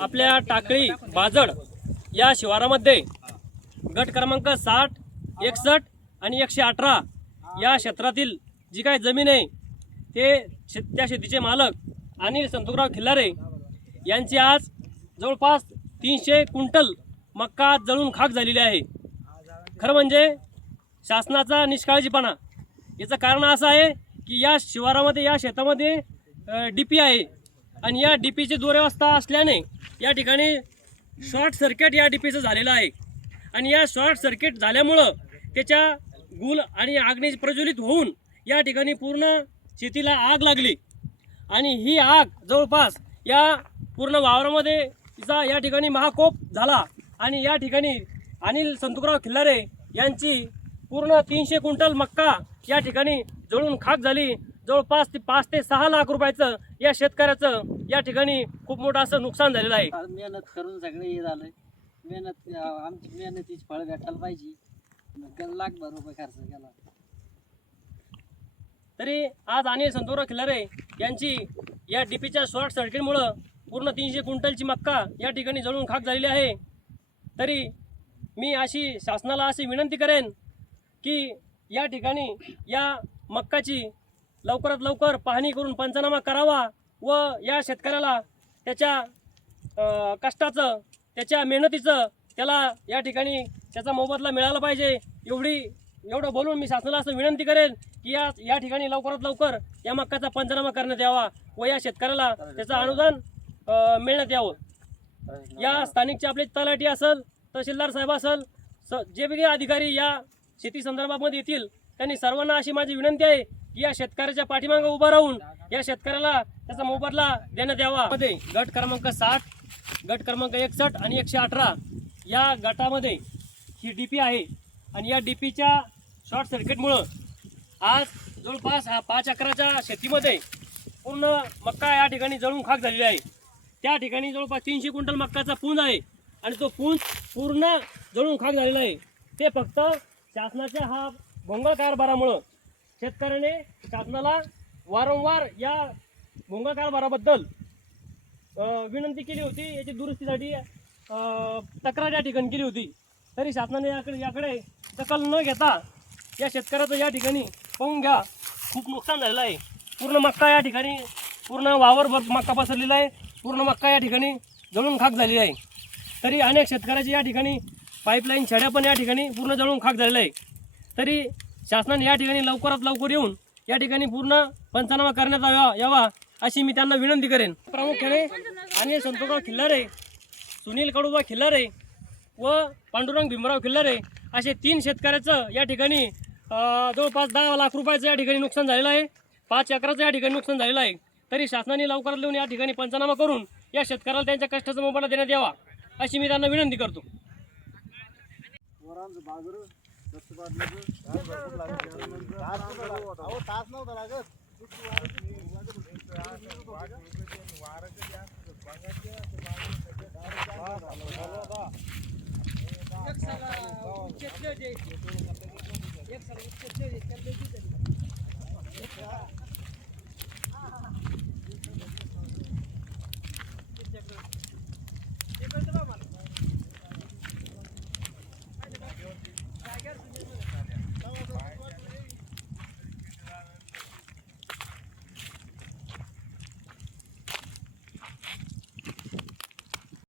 आपल्या टाकळी बाजड या शिवारामध्ये गट क्रमांक 60, 61 आणि 118 या क्षेत्रातील जी काही जमीन आहे त्या शेतीचे मालक अनिल संतोषराव खिल्लारे यांची आज जवळपास 300 क्विंटल मक्का जळून खाक झालेली आहे। खरं म्हणजे शासनाचा निष्काळजीपणा। याचं कारण असं आहे की या शिवारामध्ये या शेतामध्ये डीपी आहे आणि या डीपीची दुरवस्था असल्याने या ठिकाणी शॉर्ट सर्किट या डीपीचं झालेलं आहे आणि या शॉर्ट सर्किट झाल्यामुळं त्याच्या गुल आणि आग्नेय प्रज्वलित होऊन या ठिकाणी पूर्ण शेतीला आग लागली आणि ही आग जवळपास या पूर्ण वावरामध्ये तिचा या ठिकाणी महाकोप झाला आणि या ठिकाणी अनिल संतोषराव खिल्लारे यांची पूर्ण 300 क्विंटल मक्का या ठिकाणी जळून खाक झाली। जवळपास 5 ते 6 लाख रुपयाचं या शेतकऱ्याचं या ठिकाणी खूप मोठं असं नुकसान झालेलं आहे। मेहनत करून सगळं हे झालं, आमची मेहनतीची फळ भेटायला पाहिजे, लाखभर रुपये खर्च केला तरी आज अनिल संतोषराव खिल्लारे यांची या डीपीच्या शॉर्ट सर्किटमुळं पूर्ण 300 क्विंटलची मक्का या ठिकाणी जळून खाक झालेली आहे। तरी मी शासनाला अशी विनंती करेन की या ठिकाणी या मक्काची लवकरात लवकर पाहणी करून पंचनामा करावा व या शेतकऱ्याला त्याच्या कष्टाचं त्याच्या मेहनतीचं त्याला या ठिकाणी त्याचा मोबदला मिळाला पाहिजे। एवढं बोलून मी शासनाला असं विनंती करेन की या ठिकाणी लवकरात लवकर या मक्काचा पंचनामा करण्यात यावा व या शेतकऱ्याला त्याचं अनुदान मिळण्यात यावं। या स्थानिकचे आपले तलाठी असेल, तहसीलदार साहेब असेल, जे वेगळे अधिकारी या शेती संदर्भामध्ये येतील त्यांनी सर्वांना अशी माझी विनंती आहे की या शेतकऱ्याच्या पाठीमागे उभं राहून या शेतकऱ्याला त्याचा मोबदला देण्यात यावा। मध्ये गट क्रमांक 60, गट क्रमांक 61 आणि 118 या गटामध्ये ही डीपी आहे आणि या डीपीच्या शॉर्ट सर्किटमुळं आज जवळपास 5 एकराच्या शेतीमध्ये पूर्ण मक्का या ठिकाणी जळून खाक झालेली आहे। त्या ठिकाणी जवळपास 300 क्विंटल मक्काचा पुंज आहे आणि तो पुंज पूर्ण जळून खाक झालेला आहे। ते फक्त शासनाच्या हा भोंगळ कारभारामुळं शेतकऱ्याने शासनाला वारंवार या भोंगळ कारभाराबद्दल विनंती केली होती, याची दुरुस्तीसाठी तक्रार या ठिकाणी केली होती, तरी शासनाने याकडे दखल न घेता या शेतकऱ्याचं या ठिकाणी पाहून घ्या खूप नुकसान झालेलं आहे। पूर्ण मक्का या ठिकाणी पूर्ण वावरभर मक्का पसरलेला आहे, पूर्ण मक्का या ठिकाणी जळून खाक झालेली आहे। तरी अनेक शेतकऱ्याची या ठिकाणी पाईपलाईन छड्या पण या ठिकाणी पूर्ण जळून खाक झालेलं आहे। तरी शासनाने या ठिकाणी लवकरात लवकर येऊन या ठिकाणी पूर्ण पंचनामा करण्यात यावा अशी मी त्यांना विनंती करेन। प्रामुख्याने अनिल संतोषराव खिल्लारे, सुनील कडुबा खिल्लारे व पांडुरंग भीमराव खिल्लारे असे 3 शेतकऱ्याचं या ठिकाणी जवळपास 10 लाख रुपयाचं या ठिकाणी नुकसान झालेलं आहे, 5 एकराचं या ठिकाणी नुकसान झालेलं आहे। तरी शासनाने लवकरात लवकर या ठिकाणी पंचनामा करून या शेतकऱ्याला त्यांच्या कष्टाचा मोबदला देण्यात यावा अशी मी त्यांना विनंती करतो। तास नव्हता लागत